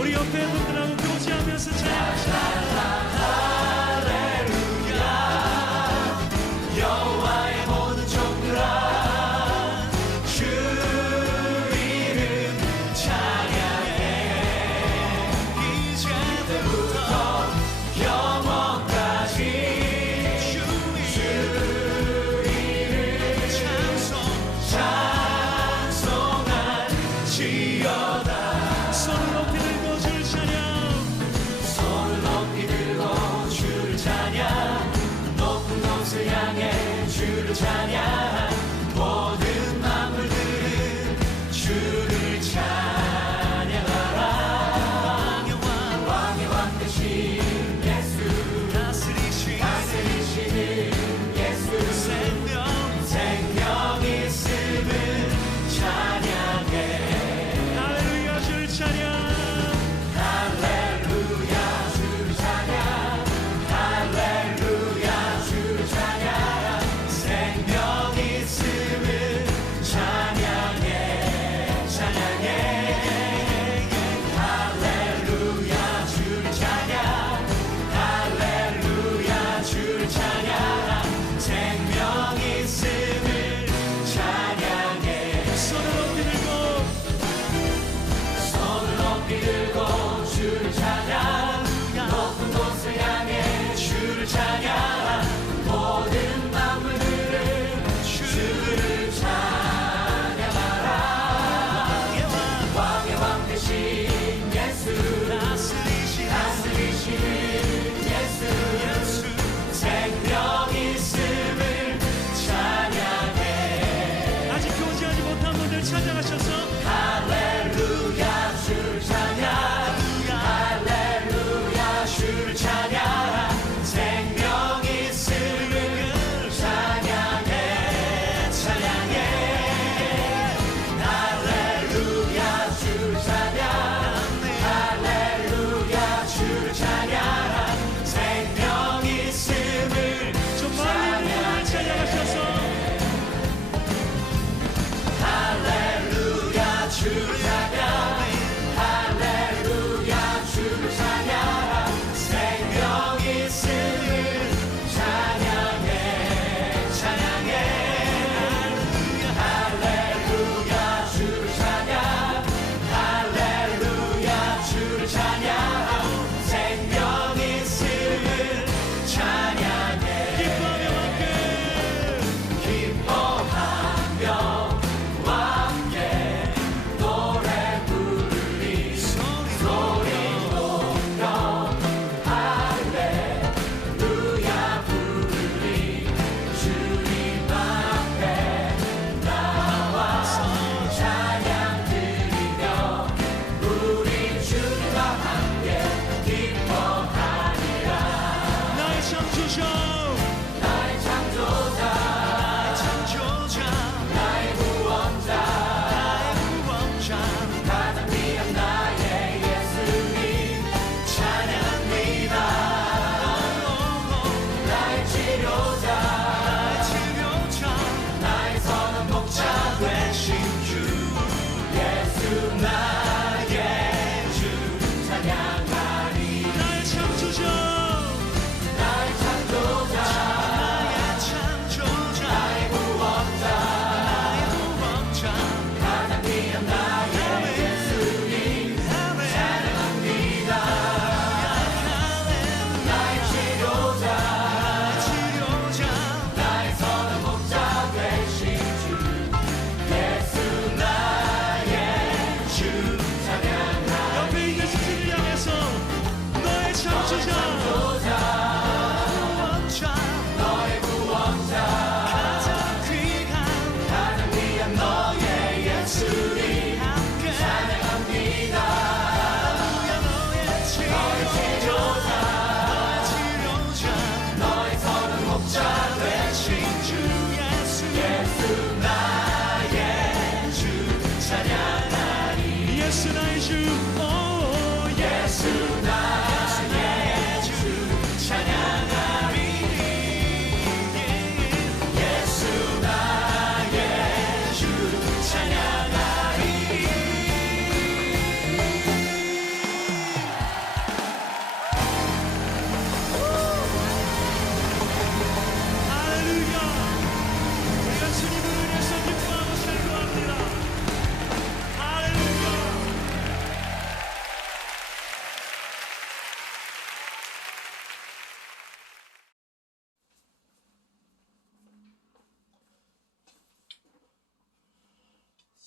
우리 옆에 분들하고 교제하면서 예수 나의 주, 오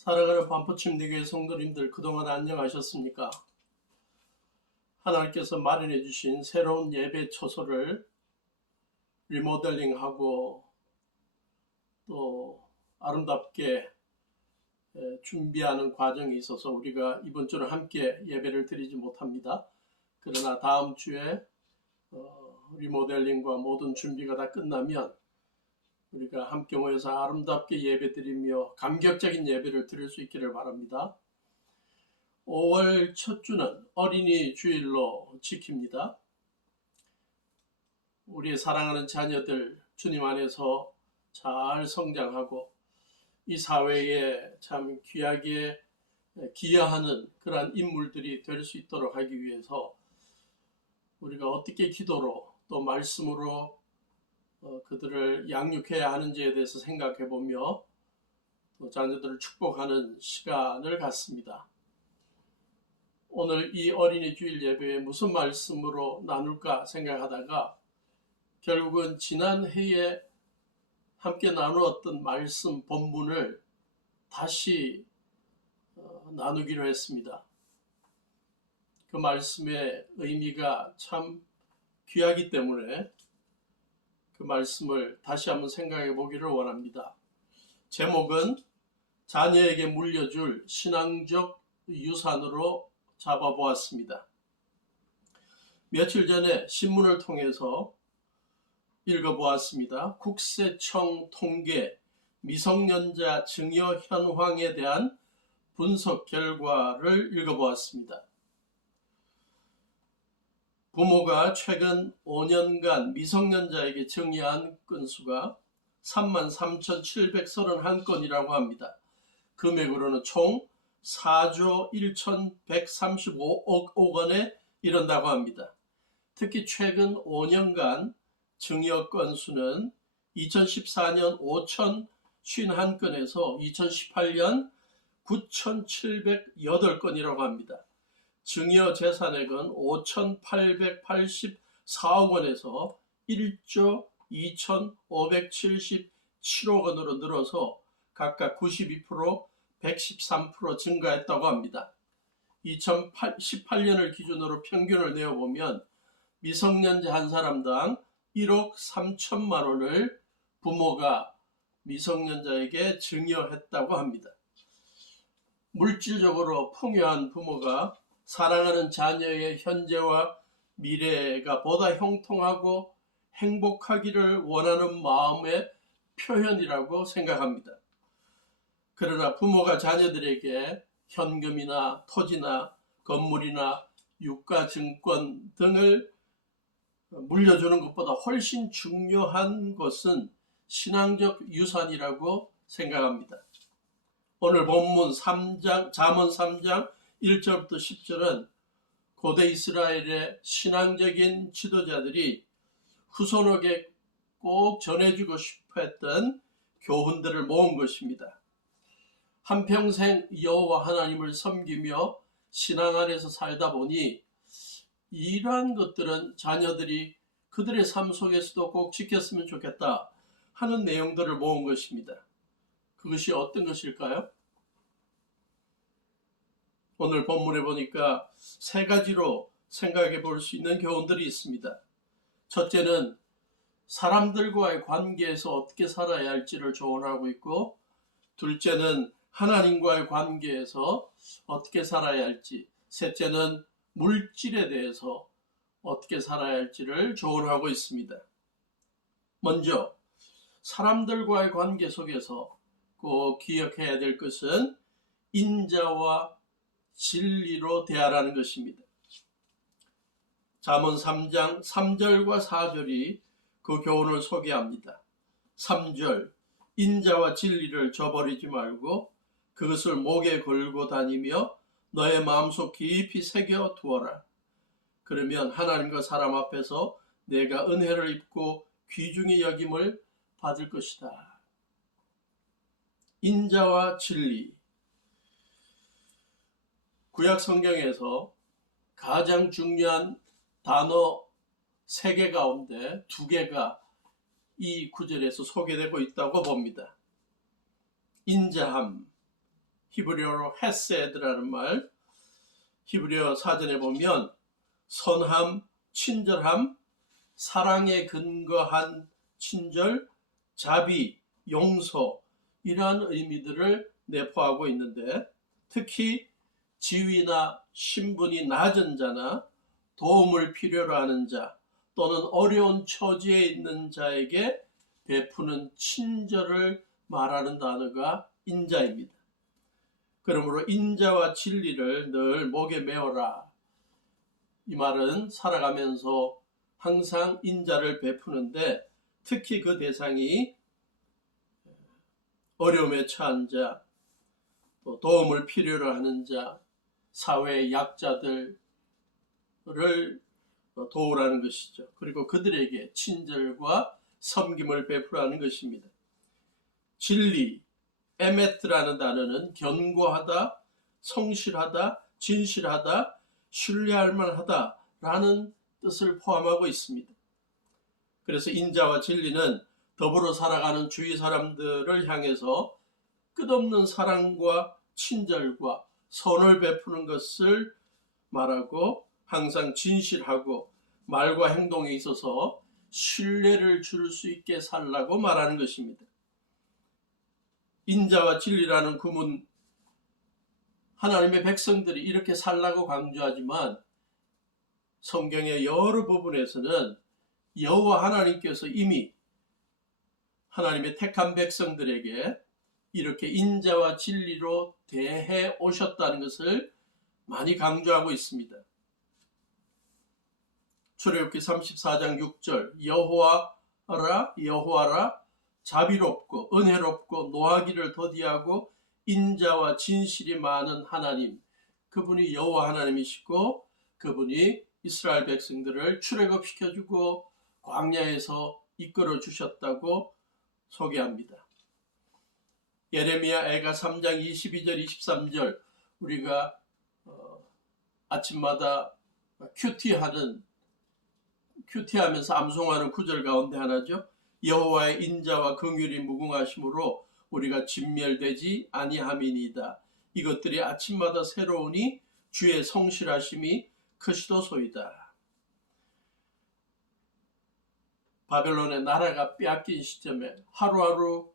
사랑하는 반포침대교회 성도님들, 그동안 안녕하셨습니까? 하나님께서 마련해 주신 새로운 예배 초소를 리모델링하고 또 아름답게 준비하는 과정이 있어서 우리가 이번 주는 함께 예배를 드리지 못합니다. 그러나 다음 주에 리모델링과 모든 준비가 다 끝나면 우리가 함께 모여서 아름답게 예배드리며 감격적인 예배를 드릴 수 있기를 바랍니다. 5월 첫 주는 어린이 주일로 지킵니다. 우리의 사랑하는 자녀들 주님 안에서 잘 성장하고 이 사회에 참 귀하게 기여하는 그러한 인물들이 될 수 있도록 하기 위해서 우리가 어떻게 기도로 또 말씀으로 그들을 양육해야 하는지에 대해서 생각해 보며 또 자녀들을 축복하는 시간을 갖습니다. 오늘 이 어린이 주일 예배에 무슨 말씀으로 나눌까 생각하다가 결국은 지난 해에 함께 나누었던 말씀 본문을 다시 나누기로 했습니다. 그 말씀의 의미가 참 귀하기 때문에 그 말씀을 다시 한번 생각해 보기를 원합니다. 제목은 자녀에게 물려줄 신앙적 유산으로 잡아보았습니다. 며칠 전에 신문을 통해서 읽어보았습니다. 국세청 통계 미성년자 증여 현황에 대한 분석 결과를 읽어보았습니다. 부모가 최근 5년간 미성년자에게 증여한 건수가 33,731건이라고 합니다. 금액으로는 총 4조 1,135억 원에 이른다고 합니다. 특히 최근 5년간 증여 건수는 2014년 5,051건에서 2018년 9,708건이라고 합니다. 증여 재산액은 5,884억 원에서 1조 2,577억 원으로 늘어서 각각 92%, 113% 증가했다고 합니다. 2018년을 기준으로 평균을 내어보면 미성년자 한 사람당 1억 3천만 원을 부모가 미성년자에게 증여했다고 합니다. 물질적으로 풍요한 부모가 사랑하는 자녀의 현재와 미래가 보다 형통하고 행복하기를 원하는 마음의 표현이라고 생각합니다. 그러나 부모가 자녀들에게 현금이나 토지나 건물이나 유가증권 등을 물려주는 것보다 훨씬 중요한 것은 신앙적 유산이라고 생각합니다. 오늘 본문 잠언 3장 1절부터 10절은 고대 이스라엘의 신앙적인 지도자들이 후손에게 꼭 전해주고 싶어 했던 교훈들을 모은 것입니다. 한평생 여호와 하나님을 섬기며 신앙 안에서 살다 보니 이러한 것들은 자녀들이 그들의 삶 속에서도 꼭 지켰으면 좋겠다 하는 내용들을 모은 것입니다. 그것이 어떤 것일까요? 오늘 본문에 보니까 세 가지로 생각해 볼 수 있는 교훈들이 있습니다. 첫째는 사람들과의 관계에서 어떻게 살아야 할지를 조언하고 있고, 둘째는 하나님과의 관계에서 어떻게 살아야 할지, 셋째는 물질에 대해서 어떻게 살아야 할지를 조언하고 있습니다. 먼저 사람들과의 관계 속에서 꼭 기억해야 될 것은 인자와 진리로 대하라는 것입니다. 잠언 3장 3절과 4절이 그 교훈을 소개합니다. 3절, 인자와 진리를 저버리지 말고 그것을 목에 걸고 다니며 너의 마음속 깊이 새겨 두어라. 그러면 하나님과 사람 앞에서 내가 은혜를 입고 귀중히 여김을 받을 것이다. 인자와 진리. 구약 성경에서 가장 중요한 단어 3개 가운데 2개가 이 구절에서 소개되고 있다고 봅니다. 인자함, 히브리어로 헤세드라는 말, 히브리어 사전에 보면 선함, 친절함, 사랑에 근거한 친절, 자비, 용서 이러한 의미들을 내포하고 있는데, 특히 지위나 신분이 낮은 자나 도움을 필요로 하는 자 또는 어려운 처지에 있는 자에게 베푸는 친절을 말하는 단어가 인자입니다. 그러므로 인자와 진리를 늘 목에 메어라. 이 말은 살아가면서 항상 인자를 베푸는데, 특히 그 대상이 어려움에 처한 자, 또 도움을 필요로 하는 자, 사회의 약자들을 도우라는 것이죠. 그리고 그들에게 친절과 섬김을 베푸라는 것입니다. 진리, 에메트라는 단어는 견고하다, 성실하다, 진실하다, 신뢰할 만하다 라는 뜻을 포함하고 있습니다. 그래서 인자와 진리는 더불어 살아가는 주위 사람들을 향해서 끝없는 사랑과 친절과 선을 베푸는 것을 말하고, 항상 진실하고 말과 행동에 있어서 신뢰를 줄 수 있게 살라고 말하는 것입니다. 인자와 진리라는 구문, 하나님의 백성들이 이렇게 살라고 강조하지만 성경의 여러 부분에서는 여호와 하나님께서 이미 하나님의 택한 백성들에게 이렇게 인자와 진리로 대해 오셨다는 것을 많이 강조하고 있습니다. 출애굽기 34장 6절, 여호와라 자비롭고 은혜롭고 노하기를 더디하고 인자와 진실이 많은 하나님, 그분이 여호와 하나님이시고 그분이 이스라엘 백성들을 출애굽시켜주고 광야에서 이끌어 주셨다고 소개합니다. 예레미야 애가 3장 22절 23절, 우리가 아침마다 큐티하면서 암송하는 구절 가운데 하나죠. 여호와의 인자와 긍휼이 무궁하심으로 우리가 진멸되지 아니함이니이다. 이것들이 아침마다 새로우니 주의 성실하심이 크시도소이다. 바벨론의 나라가 빼앗긴 시점에 하루하루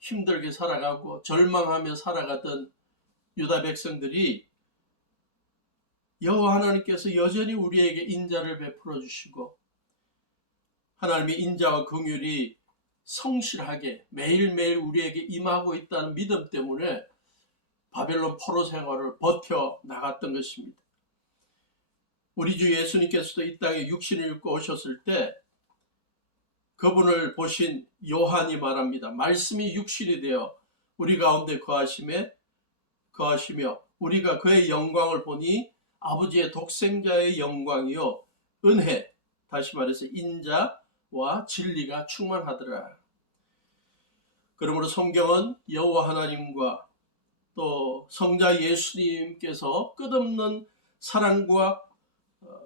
힘들게 살아가고 절망하며 살아가던 유다 백성들이 여호와 하나님께서 여전히 우리에게 인자를 베풀어 주시고 하나님의 인자와 긍휼이 성실하게 매일매일 우리에게 임하고 있다는 믿음 때문에 바벨론 포로 생활을 버텨 나갔던 것입니다. 우리 주 예수님께서도 이 땅에 육신을 입고 오셨을 때 그분을 보신 요한이 말합니다. 말씀이 육신이 되어 우리 가운데 거하시며 우리가 그의 영광을 보니 아버지의 독생자의 영광이요 은혜, 다시 말해서 인자와 진리가 충만하더라. 그러므로 성경은 여호와 하나님과 또 성자 예수님께서 끝없는 사랑과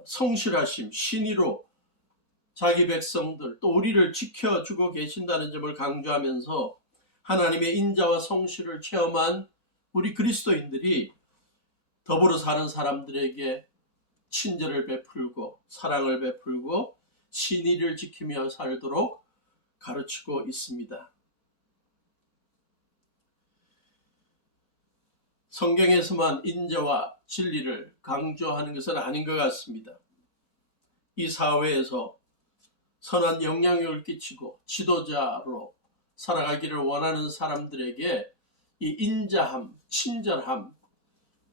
성실하심, 신의로 자기 백성들 또 우리를 지켜주고 계신다는 점을 강조하면서 하나님의 인자와 성실을 체험한 우리 그리스도인들이 더불어 사는 사람들에게 친절을 베풀고 사랑을 베풀고 신의를 지키며 살도록 가르치고 있습니다. 성경에서만 인자와 진리를 강조하는 것은 아닌 것 같습니다. 이 사회에서 선한 영향력을 끼치고 지도자로 살아가기를 원하는 사람들에게 이 인자함, 친절함,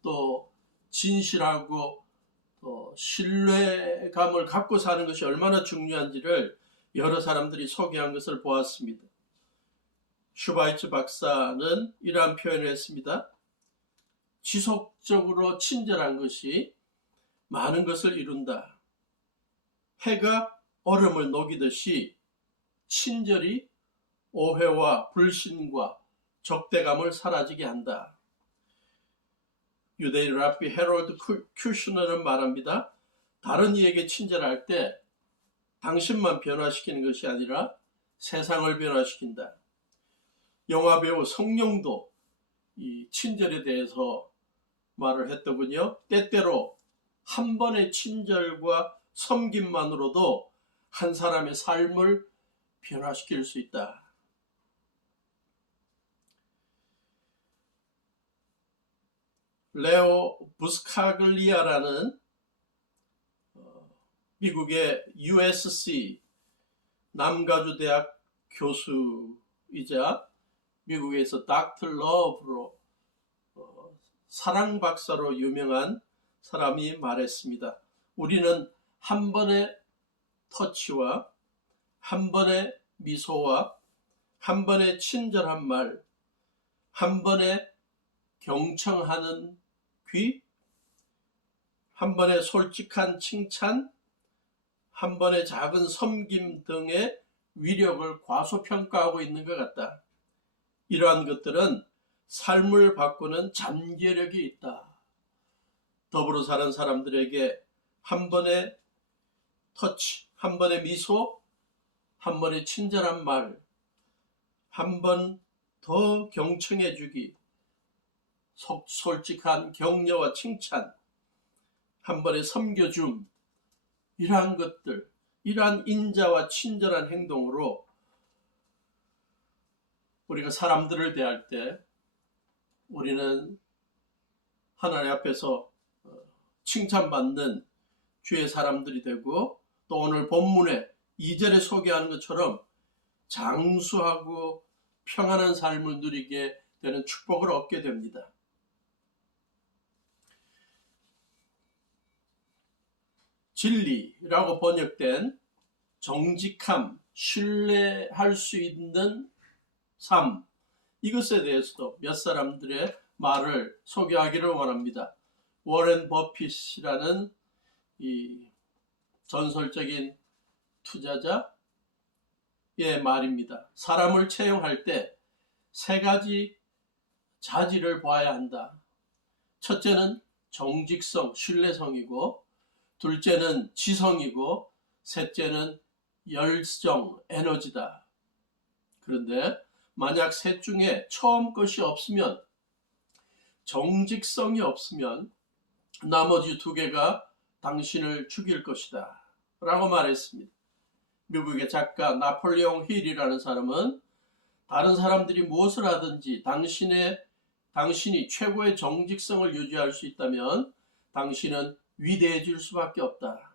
또 진실하고 또 신뢰감을 갖고 사는 것이 얼마나 중요한지를 여러 사람들이 소개한 것을 보았습니다. 슈바이츠 박사는 이러한 표현을 했습니다. 지속적으로 친절한 것이 많은 것을 이룬다. 해가 얼음을 녹이듯이 친절이 오해와 불신과 적대감을 사라지게 한다. 유대인 랍비 헤럴드 큐슈너는 말합니다. 다른 이에게 친절할 때 당신만 변화시키는 것이 아니라 세상을 변화시킨다. 영화배우 성룡도 이 친절에 대해서 말을 했더군요. 때때로 한 번의 친절과 섬김만으로도 한 사람의 삶을 변화시킬 수 있다. 레오 부스카글리아라는 미국의 USC 남가주 대학 교수이자 미국에서 닥터 러브로 사랑 박사로 유명한 사람이 말했습니다. 우리는 한 번의 터치와 한 번의 미소와 한 번의 친절한 말, 한 번의 경청하는 귀, 한 번의 솔직한 칭찬, 한 번의 작은 섬김 등의 위력을 과소평가하고 있는 것 같다. 이러한 것들은 삶을 바꾸는 잠재력이 있다. 더불어 사는 사람들에게 한 번의 터치, 한 번의 미소, 한 번의 친절한 말, 한 번 더 경청해 주기, 솔직한 격려와 칭찬, 한 번의 섬겨줌, 이러한 것들, 이러한 인자와 친절한 행동으로 우리가 사람들을 대할 때 우리는 하나님 앞에서 칭찬받는 주의 사람들이 되고, 또 오늘 본문에 2절에 소개하는 것처럼 장수하고 평안한 삶을 누리게 되는 축복을 얻게 됩니다. 진리라고 번역된 정직함, 신뢰할 수 있는 삶, 이것에 대해서도 몇 사람들의 말을 소개하기를 원합니다. 워렌 버핏이라는 이 전설적인 투자자의 말입니다. 사람을 채용할 때 세 가지 자질을 봐야 한다. 첫째는 정직성, 신뢰성이고, 둘째는 지성이고, 셋째는 열정, 에너지다. 그런데 만약 셋 중에 처음 것이 없으면, 정직성이 없으면 나머지 두 개가 당신을 죽일 것이다 라고 말했습니다. 미국의 작가 나폴레옹 힐이라는 사람은 다른 사람들이 무엇을 하든지 당신이 최고의 정직성을 유지할 수 있다면 당신은 위대해질 수밖에 없다.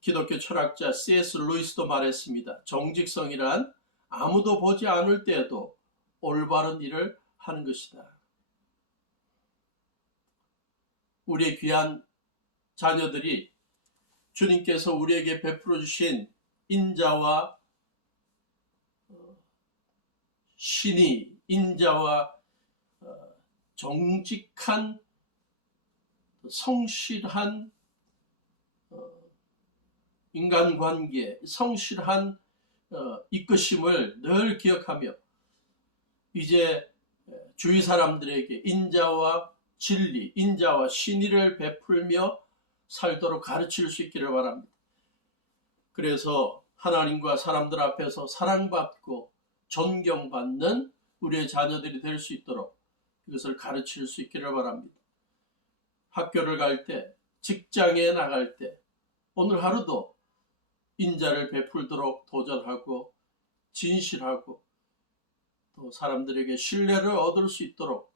기독교 철학자 C.S. 루이스도 말했습니다. 정직성이란 아무도 보지 않을 때에도 올바른 일을 하는 것이다. 우리의 귀한 자녀들이 주님께서 우리에게 베풀어 주신 인자와 신의, 인자와 정직한, 성실한 인간관계, 성실한 이끄심을 늘 기억하며 이제 주위 사람들에게 인자와 진리, 인자와 신의를 베풀며 살도록 가르칠 수 있기를 바랍니다. 그래서 하나님과 사람들 앞에서 사랑받고 존경받는 우리의 자녀들이 될 수 있도록 이것을 가르칠 수 있기를 바랍니다. 학교를 갈 때, 직장에 나갈 때, 오늘 하루도 인자를 베풀도록 도전하고 진실하고 또 사람들에게 신뢰를 얻을 수 있도록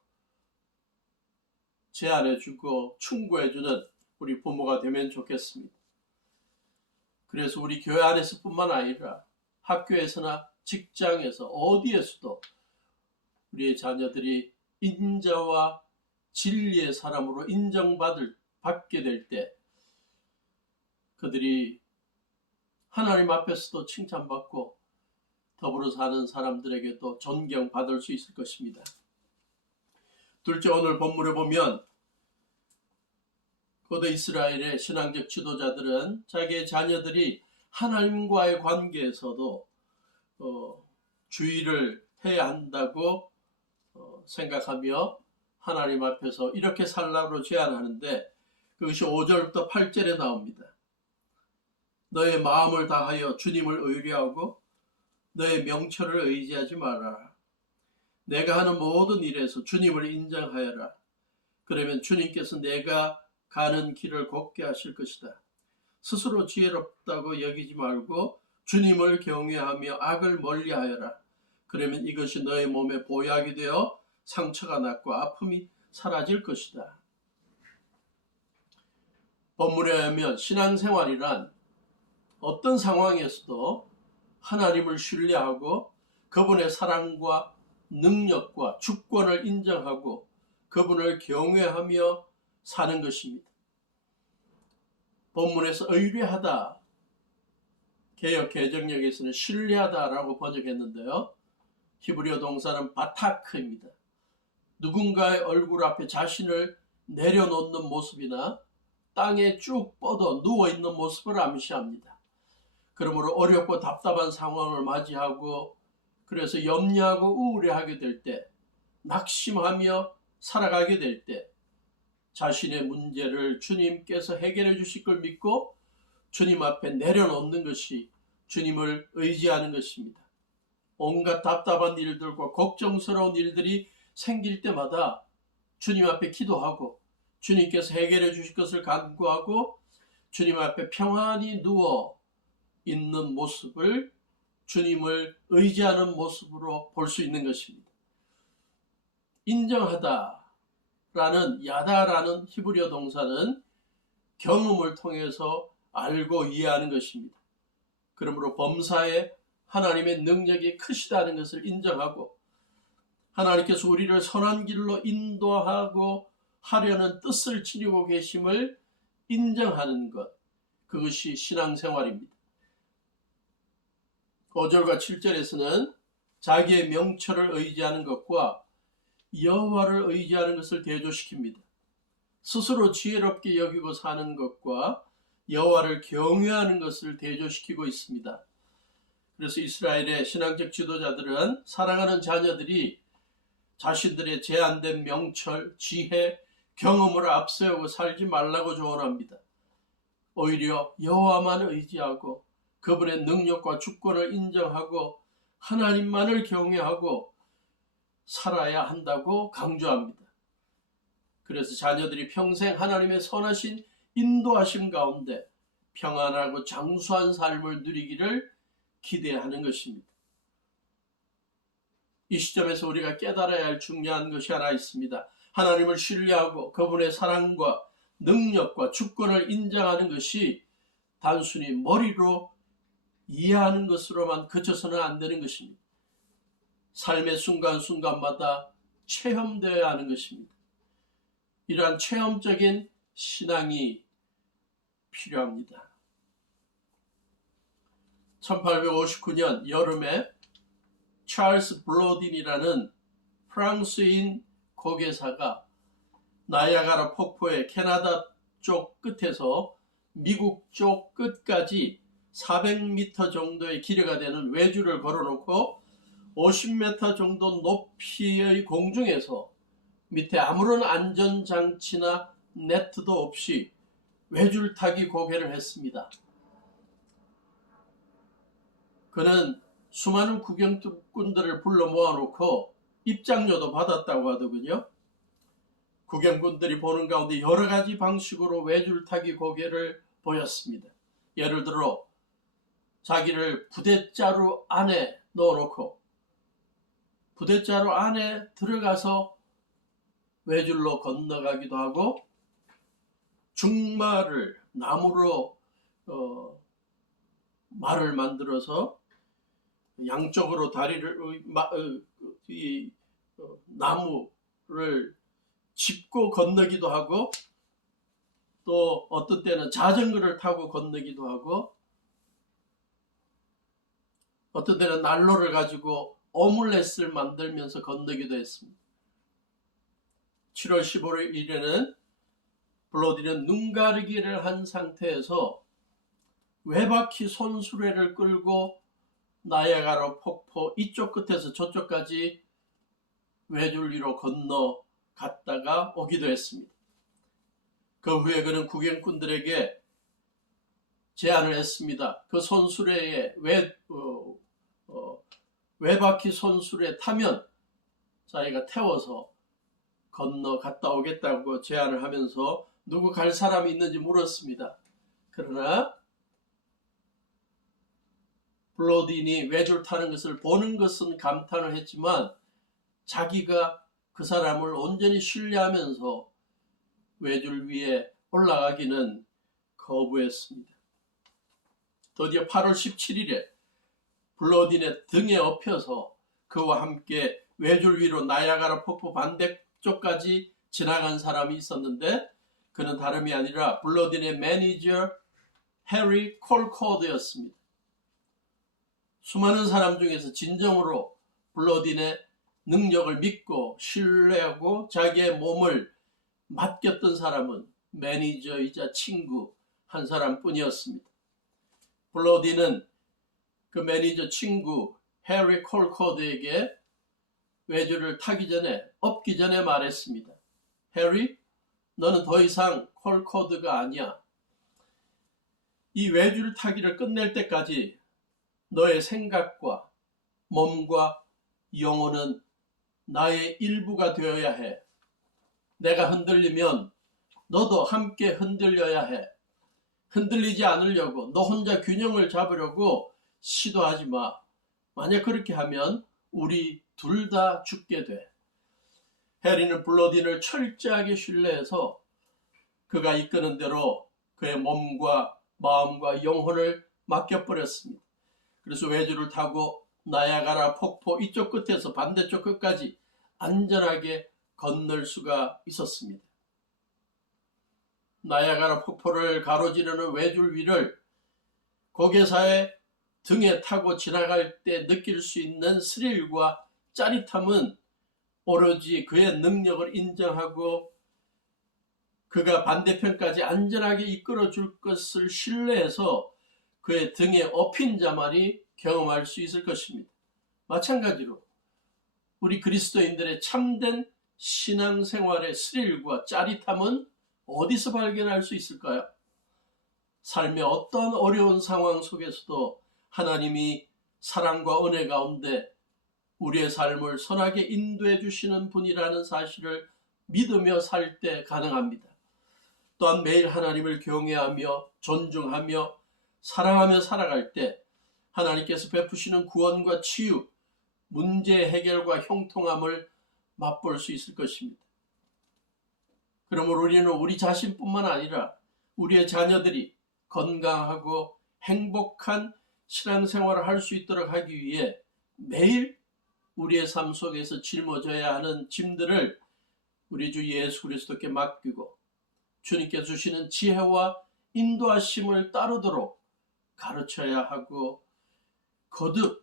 제안해주고 충고해주는 우리 부모가 되면 좋겠습니다. 그래서 우리 교회 안에서뿐만 아니라 학교에서나 직장에서 어디에서도 우리의 자녀들이 인자와 진리의 사람으로 받게 될 때 그들이 하나님 앞에서도 칭찬받고 더불어 사는 사람들에게도 존경받을 수 있을 것입니다. 둘째, 오늘 본문에 보면 고대 이스라엘의 신앙적 지도자들은 자기의 자녀들이 하나님과의 관계에서도 주의를 해야 한다고 생각하며 하나님 앞에서 이렇게 살라고 제안하는데 그것이 5절부터 8절에 나옵니다. 너의 마음을 다하여 주님을 의뢰하고 너의 명철을 의지하지 마라. 내가 하는 모든 일에서 주님을 인정하여라. 그러면 주님께서 내가 가는 길을 곱게 하실 것이다. 스스로 지혜롭다고 여기지 말고 주님을 경외하며 악을 멀리하여라. 그러면 이것이 너의 몸에 보약이 되어 상처가 낫고 아픔이 사라질 것이다. 본문에 의하면 신앙생활이란 어떤 상황에서도 하나님을 신뢰하고 그분의 사랑과 능력과 주권을 인정하고 그분을 경외하며 사는 것입니다. 본문에서 의뢰하다, 개역 개정역에서는 신뢰하다라고 번역했는데요. 히브리어 동사는 바타크입니다. 누군가의 얼굴 앞에 자신을 내려놓는 모습이나 땅에 쭉 뻗어 누워있는 모습을 암시합니다. 그러므로 어렵고 답답한 상황을 맞이하고 그래서 염려하고 우울해하게 될 때, 낙심하며 살아가게 될 때 자신의 문제를 주님께서 해결해 주실 걸 믿고 주님 앞에 내려놓는 것이 주님을 의지하는 것입니다. 온갖 답답한 일들과 걱정스러운 일들이 생길 때마다 주님 앞에 기도하고 주님께서 해결해 주실 것을 간구하고 주님 앞에 평안히 누워 있는 모습을 주님을 의지하는 모습으로 볼 수 있는 것입니다. 인정하다라는 야다라는 히브리어 동사는 경험을 통해서 알고 이해하는 것입니다. 그러므로 범사에 하나님의 능력이 크시다는 것을 인정하고 하나님께서 우리를 선한 길로 인도하고 하려는 뜻을 지니고 계심을 인정하는 것, 그것이 신앙생활입니다. 5절과 7절에서는 자기의 명철을 의지하는 것과 여호와를 의지하는 것을 대조시킵니다. 스스로 지혜롭게 여기고 사는 것과 여호와를 경외하는 것을 대조시키고 있습니다. 그래서 이스라엘의 신앙적 지도자들은 사랑하는 자녀들이 자신들의 제한된 명철, 지혜, 경험을 앞세우고 살지 말라고 조언합니다. 오히려 여호와만 의지하고 그분의 능력과 주권을 인정하고 하나님만을 경외하고 살아야 한다고 강조합니다. 그래서 자녀들이 평생 하나님의 선하신 인도하심 가운데 평안하고 장수한 삶을 누리기를 기대하는 것입니다. 이 시점에서 우리가 깨달아야 할 중요한 것이 하나 있습니다. 하나님을 신뢰하고 그분의 사랑과 능력과 주권을 인정하는 것이 단순히 머리로 이해하는 것으로만 그쳐서는 안 되는 것입니다. 삶의 순간순간마다 체험되어야 하는 것입니다. 이러한 체험적인 신앙이 필요합니다. 1859년 여름에 찰스 블로딘이라는 프랑스인 고개사가 나이아가라 폭포의 캐나다 쪽 끝에서 미국 쪽 끝까지 400m 정도의 길이가 되는 외줄을 걸어놓고 50m 정도 높이의 공중에서 밑에 아무런 안전장치나 네트도 없이 외줄타기 고개를 했습니다. 그는 수많은 구경꾼들을 불러 모아놓고 입장료도 받았다고 하더군요. 구경꾼들이 보는 가운데 여러 가지 방식으로 외줄타기 고개를 보였습니다. 예를 들어 자기를 부대자루 안에 넣어놓고 부대자루 안에 들어가서 외줄로 건너가기도 하고 중말을 나무로 말을 만들어서 양쪽으로 다리를 나무를 짚고 건너기도 하고 또 어떤 때는 자전거를 타고 건너기도 하고 어떤 때는 난로를 가지고 오믈렛을 만들면서 건너기도 했습니다. 7월 15일에는 블로디는 눈 가리기를 한 상태에서 외바퀴 손수레를 끌고 나이아가라 폭포 이쪽 끝에서 저쪽까지 외줄 위로 건너갔다가 오기도 했습니다. 그 후에 그는 구경꾼들에게 제안을 했습니다. 그 손수레에 외바퀴 손수레에 타면 자기가 태워서 건너 갔다 오겠다고 제안을 하면서 누구 갈 사람이 있는지 물었습니다. 그러나 블로딘이 외줄 타는 것을 보는 것은 감탄을 했지만 자기가 그 사람을 온전히 신뢰하면서 외줄 위에 올라가기는 거부했습니다. 드디어 8월 17일에 블로딘의 등에 업혀서 그와 함께 외줄 위로 나야가라 폭포 반대쪽까지 지나간 사람이 있었는데 그는 다름이 아니라 블로딘의 매니저 해리 콜코드였습니다. 수많은 사람 중에서 진정으로 블로딘의 능력을 믿고 신뢰하고 자기의 몸을 맡겼던 사람은 매니저이자 친구 한 사람뿐이었습니다. 블로딘은 그 매니저 친구 해리 콜코드에게 외줄을 타기 전에 업기 전에 말했습니다. 해리, 너는 더 이상 콜코드가 아니야. 이 외줄 타기를 끝낼 때까지 너의 생각과 몸과 영혼은 나의 일부가 되어야 해. 내가 흔들리면 너도 함께 흔들려야 해. 흔들리지 않으려고 너 혼자 균형을 잡으려고 시도하지 마. 만약 그렇게 하면 우리 둘 다 죽게 돼. 해리는 블로딘을 철저하게 신뢰해서 그가 이끄는 대로 그의 몸과 마음과 영혼을 맡겨버렸습니다. 그래서 외줄을 타고 나야가라 폭포 이쪽 끝에서 반대쪽 끝까지 안전하게 건널 수가 있었습니다. 나야가라 폭포를 가로지르는 외줄 위를 고개사의 등에 타고 지나갈 때 느낄 수 있는 스릴과 짜릿함은 오로지 그의 능력을 인정하고 그가 반대편까지 안전하게 이끌어 줄 것을 신뢰해서 그의 등에 업힌 자만이 경험할 수 있을 것입니다. 마찬가지로 우리 그리스도인들의 참된 신앙생활의 스릴과 짜릿함은 어디서 발견할 수 있을까요? 삶의 어떤 어려운 상황 속에서도 하나님이 사랑과 은혜 가운데 우리의 삶을 선하게 인도해 주시는 분이라는 사실을 믿으며 살 때 가능합니다. 또한 매일 하나님을 경외하며 존중하며 사랑하며 살아갈 때 하나님께서 베푸시는 구원과 치유, 문제 해결과 형통함을 맛볼 수 있을 것입니다. 그러므로 우리는 우리 자신뿐만 아니라 우리의 자녀들이 건강하고 행복한 신앙생활을 할 수 있도록 하기 위해 매일 우리의 삶 속에서 짊어져야 하는 짐들을 우리 주 예수 그리스도께 맡기고 주님께 주시는 지혜와 인도하심을 따르도록 가르쳐야 하고 거듭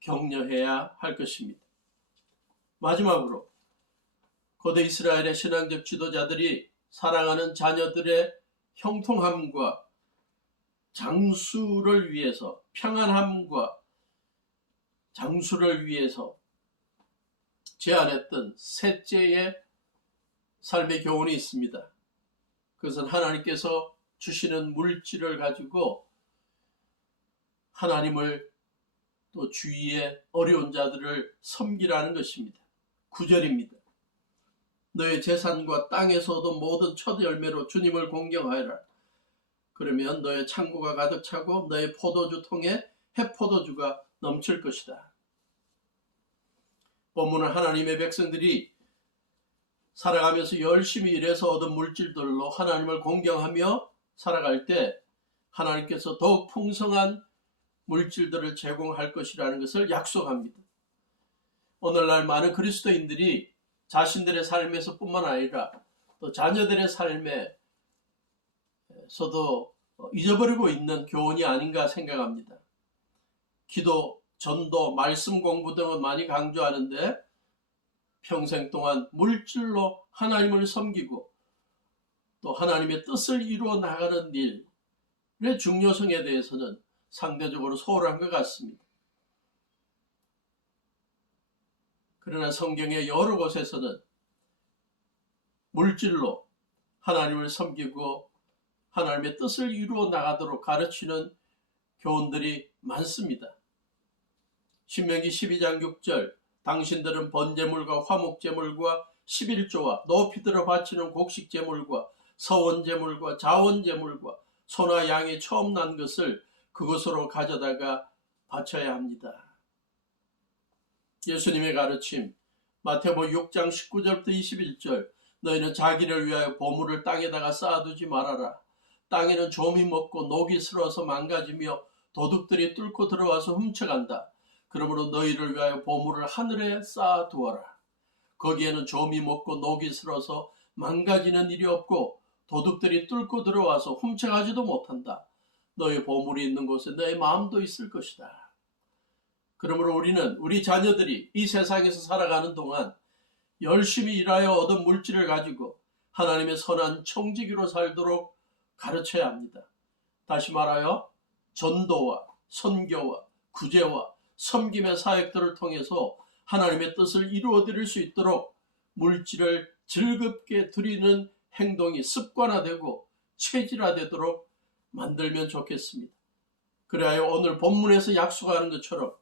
격려해야 할 것입니다. 마지막으로 고대 이스라엘의 신앙적 지도자들이 사랑하는 자녀들의 형통함과 장수를 위해서, 평안함과 장수를 위해서 제안했던 셋째의 삶의 교훈이 있습니다. 그것은 하나님께서 주시는 물질을 가지고 하나님을 또 주위의 어려운 자들을 섬기라는 것입니다. 9절입니다. 너의 재산과 땅에서도 모든 첫 열매로 주님을 공경하여라. 그러면 너의 창고가 가득 차고 너의 포도주 통에 해포도주가 넘칠 것이다. 본문은 하나님의 백성들이 살아가면서 열심히 일해서 얻은 물질들로 하나님을 공경하며 살아갈 때 하나님께서 더욱 풍성한 물질들을 제공할 것이라는 것을 약속합니다. 오늘날 많은 그리스도인들이 자신들의 삶에서 뿐만 아니라 또 자녀들의 삶에서도 잊어버리고 있는 교훈이 아닌가 생각합니다. 기도, 전도, 말씀 공부 등은 많이 강조하는데 평생 동안 물질로 하나님을 섬기고 또 하나님의 뜻을 이루어 나가는 일의 중요성에 대해서는 상대적으로 소홀한 것 같습니다. 그러나 성경의 여러 곳에서는 물질로 하나님을 섬기고 하나님의 뜻을 이루어 나가도록 가르치는 교훈들이 많습니다. 신명기 12장 6절 당신들은 번제물과 화목제물과 11조와 높이 들어 바치는 곡식제물과 서원제물과 자원제물과 소나 양이 처음 난 것을 그곳으로 가져다가 바쳐야 합니다. 예수님의 가르침 마태복음 6장 19절부터 21절 너희는 자기를 위하여 보물을 땅에다가 쌓아두지 말아라. 땅에는 좀이 먹고 녹이 슬어서 망가지며 도둑들이 뚫고 들어와서 훔쳐간다. 그러므로 너희를 위하여 보물을 하늘에 쌓아두어라. 거기에는 좀이 먹고 녹이 슬어서 망가지는 일이 없고 도둑들이 뚫고 들어와서 훔쳐가지도 못한다. 너희 보물이 있는 곳에 너희 마음도 있을 것이다. 그러므로 우리는 우리 자녀들이 이 세상에서 살아가는 동안 열심히 일하여 얻은 물질을 가지고 하나님의 선한 청지기로 살도록 가르쳐야 합니다. 다시 말하여 전도와 선교와 구제와 섬김의 사역들을 통해서 하나님의 뜻을 이루어드릴 수 있도록 물질을 즐겁게 드리는 행동이 습관화되고 체질화되도록 만들면 좋겠습니다. 그래야 오늘 본문에서 약속하는 것처럼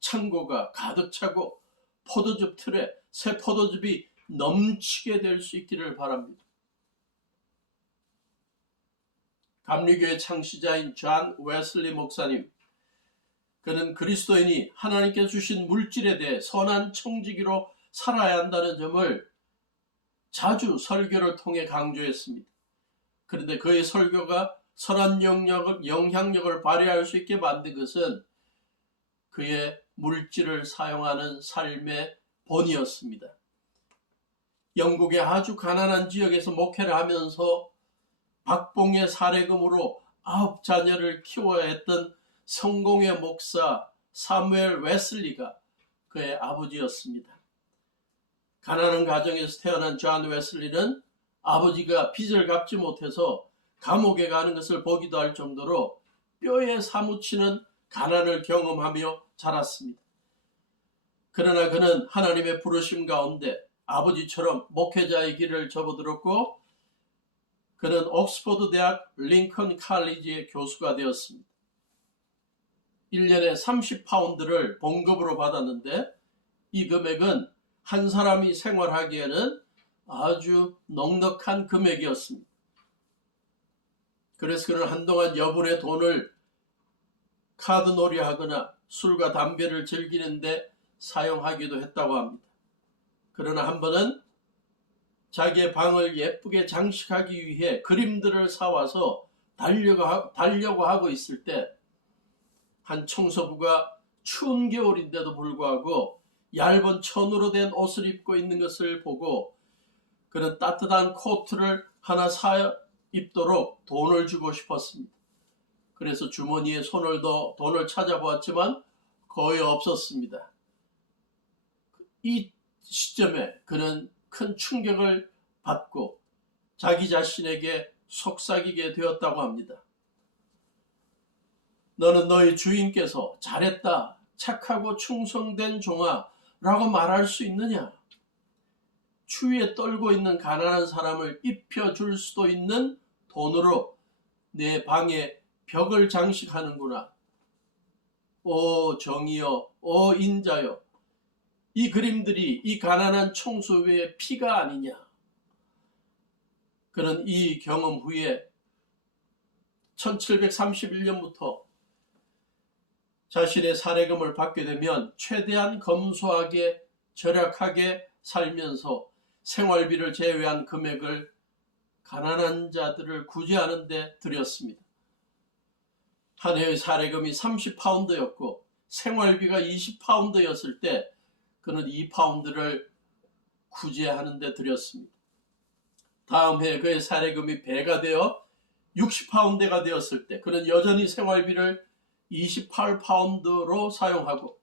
창고가 가득 차고 포도즙 틀에 새 포도즙이 넘치게 될 수 있기를 바랍니다. 감리교의 창시자인 존 웨슬리 목사님, 그는 그리스도인이 하나님께 주신 물질에 대해 선한 청지기로 살아야 한다는 점을 자주 설교를 통해 강조했습니다. 그런데 그의 설교가 선한 영향력을 발휘할 수 있게 만든 것은 그의 물질을 사용하는 삶의 본이었습니다. 영국의 아주 가난한 지역에서 목회를 하면서 박봉의 사례금으로 9자녀를 키워야 했던 성공의 목사 사무엘 웨슬리가 그의 아버지였습니다. 가난한 가정에서 태어난 존 웨슬리는 아버지가 빚을 갚지 못해서 감옥에 가는 것을 보기도 할 정도로 뼈에 사무치는 가난을 경험하며 자랐습니다. 그러나 그는 하나님의 부르심 가운데 아버지처럼 목회자의 길을 접어들었고 그는 옥스퍼드 대학 링컨 칼리지의 교수가 되었습니다. 1년에 30파운드를 봉급으로 받았는데 이 금액은 한 사람이 생활하기에는 아주 넉넉한 금액이었습니다. 그래서 그는 한동안 여분의 돈을 카드놀이하거나 술과 담배를 즐기는데 사용하기도 했다고 합니다. 그러나 한 번은 자기의 방을 예쁘게 장식하기 위해 그림들을 사와서 달려고 하고 있을 때 한 청소부가 추운 겨울인데도 불구하고 얇은 천으로 된 옷을 입고 있는 것을 보고 그는 따뜻한 코트를 하나 사 입도록 돈을 주고 싶었습니다. 그래서 주머니에 손을 넣어 돈을 찾아보았지만 거의 없었습니다. 이 시점에 그는 큰 충격을 받고 자기 자신에게 속삭이게 되었다고 합니다. 너는 너희 주인께서 잘했다, 착하고 충성된 종아 라고 말할 수 있느냐? 추위에 떨고 있는 가난한 사람을 입혀줄 수도 있는 돈으로 내 방에 벽을 장식하는구나. 오 정이여, 오 인자여, 이 그림들이 이 가난한 청소부의 피가 아니냐. 그는 이 경험 후에 1731년부터 자신의 사례금을 받게 되면 최대한 검소하게 절약하게 살면서 생활비를 제외한 금액을 가난한 자들을 구제하는 데 들였습니다. 한 해의 사례금이 30파운드였고 생활비가 20파운드였을 때 그는 2파운드를 구제하는 데 들였습니다. 다음 해 그의 사례금이 배가 되어 60파운드가 되었을 때 그는 여전히 생활비를 28파운드로 사용하고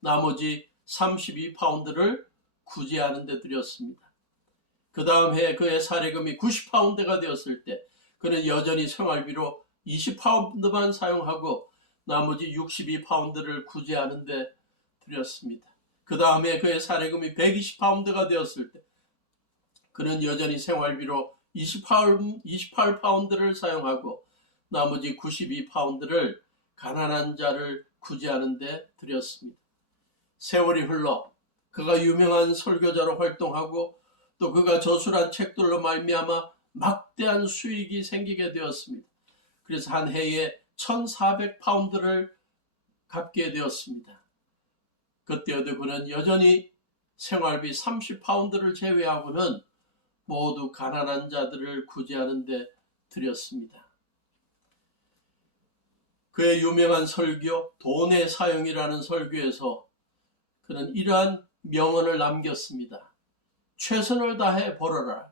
나머지 32파운드를 구제하는 데 들였습니다. 그 다음 해 그의 사례금이 90파운드가 되었을 때 그는 여전히 생활비로 20파운드만 사용하고 나머지 62파운드를 구제하는 데 들였습니다. 그 다음에 그의 사례금이 120파운드가 되었을 때 그는 여전히 생활비로 28파운드를 사용하고 나머지 92파운드를 가난한 자를 구제하는 데 들였습니다. 세월이 흘러 그가 유명한 설교자로 활동하고 또 그가 저술한 책들로 말미암아 막대한 수익이 생기게 되었습니다. 그래서 한 해에 1,400파운드를 갚게 되었습니다. 그때에도 그는 여전히 생활비 30파운드를 제외하고는 모두 가난한 자들을 구제하는 데 드렸습니다. 그의 유명한 설교 돈의 사용이라는 설교에서 그는 이러한 명언을 남겼습니다. 최선을 다해 벌어라.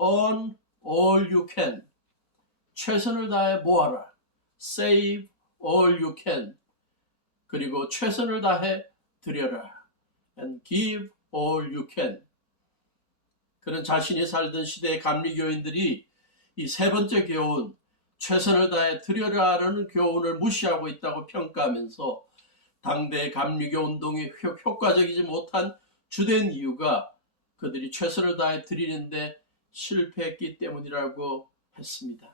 Earn all you can. 최선을 다해 모아라. Save all you can. 그리고 최선을 다해 드려라. And give all you can. 그는 자신이 살던 시대의 감리교인들이 이 세 번째 교훈, 최선을 다해 드려라라는 교훈을 무시하고 있다고 평가하면서 당대의 감리교 운동이 효과적이지 못한 주된 이유가 그들이 최선을 다해 드리는데 실패했기 때문이라고 했습니다.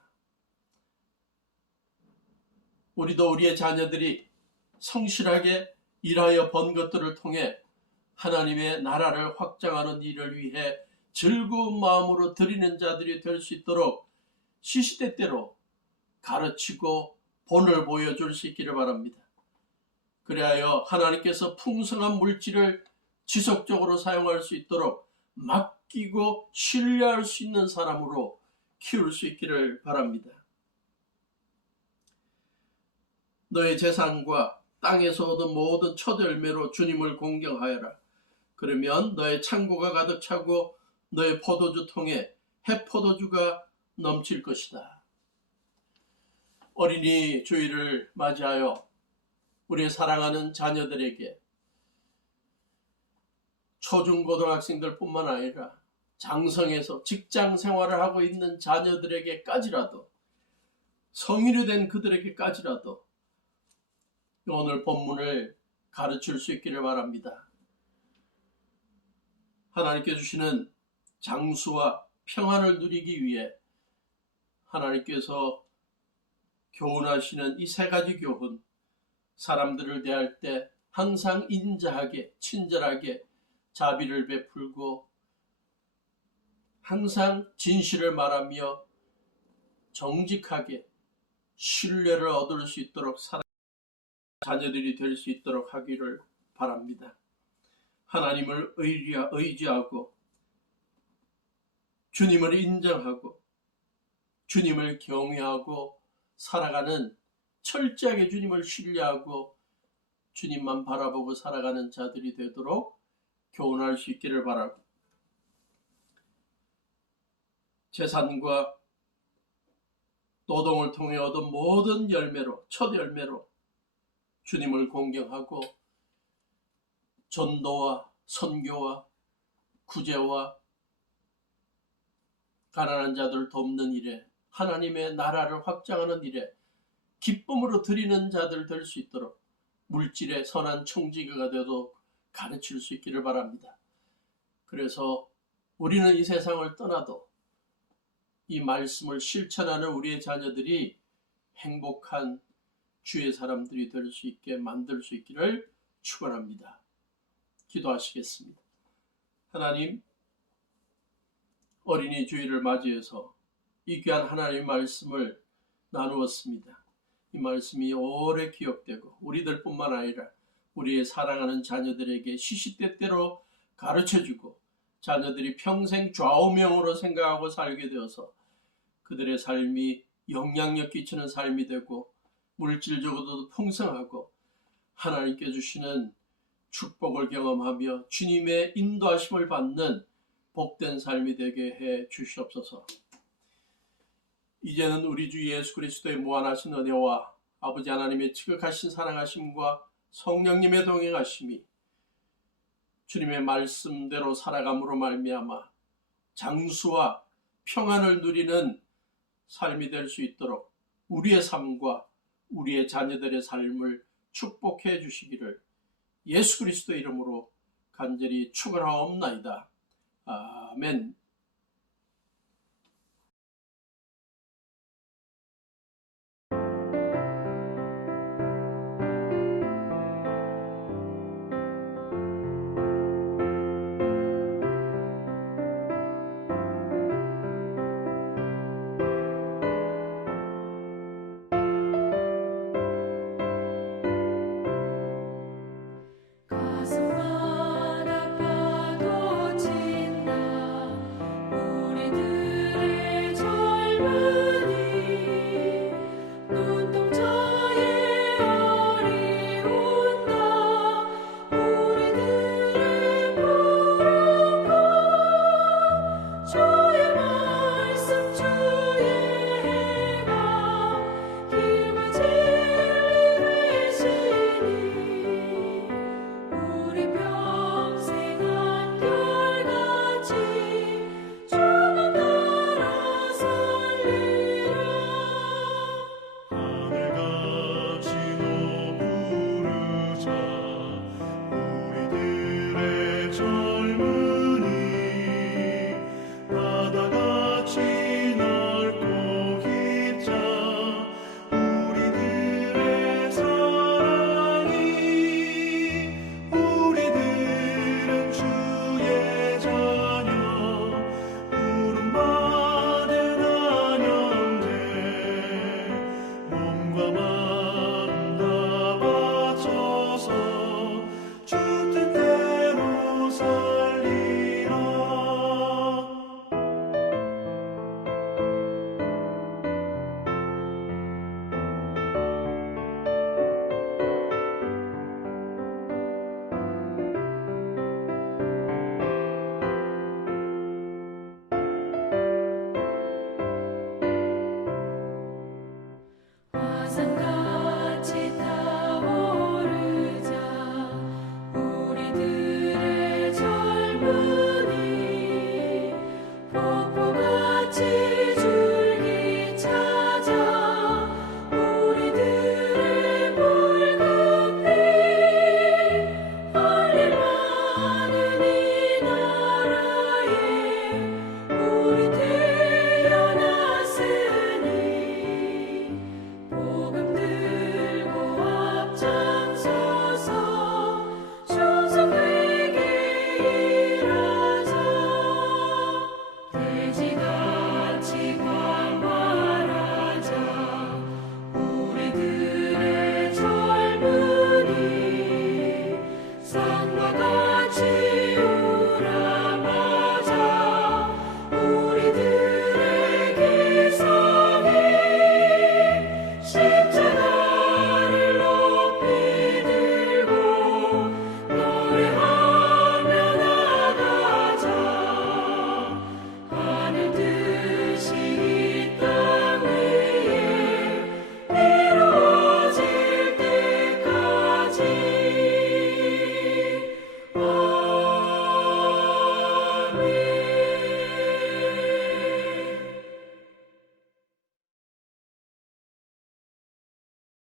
우리도 우리의 자녀들이 성실하게 일하여 번 것들을 통해 하나님의 나라를 확장하는 일을 위해 즐거운 마음으로 드리는 자들이 될 수 있도록 시시때때로 가르치고 본을 보여줄 수 있기를 바랍니다. 그리하여 하나님께서 풍성한 물질을 지속적으로 사용할 수 있도록 맡기고 신뢰할 수 있는 사람으로 키울 수 있기를 바랍니다. 너의 재산과 땅에서 얻은 모든 첫 열매로 주님을 공경하여라. 그러면 너의 창고가 가득 차고 너의 포도주 통에 해포도주가 넘칠 것이다. 어린이 주일을 맞이하여 우리의 사랑하는 자녀들에게 초중고등학생들 뿐만 아니라 장성에서 직장 생활을 하고 있는 자녀들에게까지라도 성인이 된 그들에게까지라도 오늘 본문을 가르칠 수 있기를 바랍니다. 하나님께 주시는 장수와 평안을 누리기 위해 하나님께서 교훈하시는 이 세 가지 교훈, 사람들을 대할 때 항상 인자하게 친절하게 자비를 베풀고 항상 진실을 말하며 정직하게 신뢰를 얻을 수 있도록 자녀들이 될 수 있도록 하기를 바랍니다. 하나님을 의지하고 주님을 인정하고 주님을 경외하고 살아가는, 철저하게 주님을 신뢰하고 주님만 바라보고 살아가는 자들이 되도록 교훈할 수 있기를 바라고, 재산과 노동을 통해 얻은 모든 열매로, 첫 열매로 주님을 공경하고 전도와 선교와 구제와 가난한 자들을 돕는 일에, 하나님의 나라를 확장하는 일에 기쁨으로 드리는 자들 될 수 있도록 물질의 선한 청지기가 되도록 가르칠 수 있기를 바랍니다. 그래서 우리는 이 세상을 떠나도 이 말씀을 실천하는 우리의 자녀들이 행복한 주의 사람들이 될 수 있게 만들 수 있기를 축원합니다. 기도하시겠습니다. 하나님, 어린이 주일을 맞이해서 이 귀한 하나님의 말씀을 나누었습니다. 이 말씀이 오래 기억되고 우리들뿐만 아니라 우리의 사랑하는 자녀들에게 시시때때로 가르쳐주고 자녀들이 평생 좌우명으로 생각하고 살게 되어서 그들의 삶이 영향력 끼치는 삶이 되고 물질적으로도 풍성하고 하나님께 주시는 축복을 경험하며 주님의 인도하심을 받는 복된 삶이 되게 해 주시옵소서. 이제는 우리 주 예수 그리스도의 무한하신 은혜와 아버지 하나님의 지극하신 사랑하심과 성령님의 동행하심이 주님의 말씀대로 살아감으로 말미암아 장수와 평안을 누리는 삶이 될 수 있도록 우리의 삶과 우리의 자녀들의 삶을 축복해 주시기를 예수 그리스도 이름으로 간절히 축원하옵나이다. 아멘.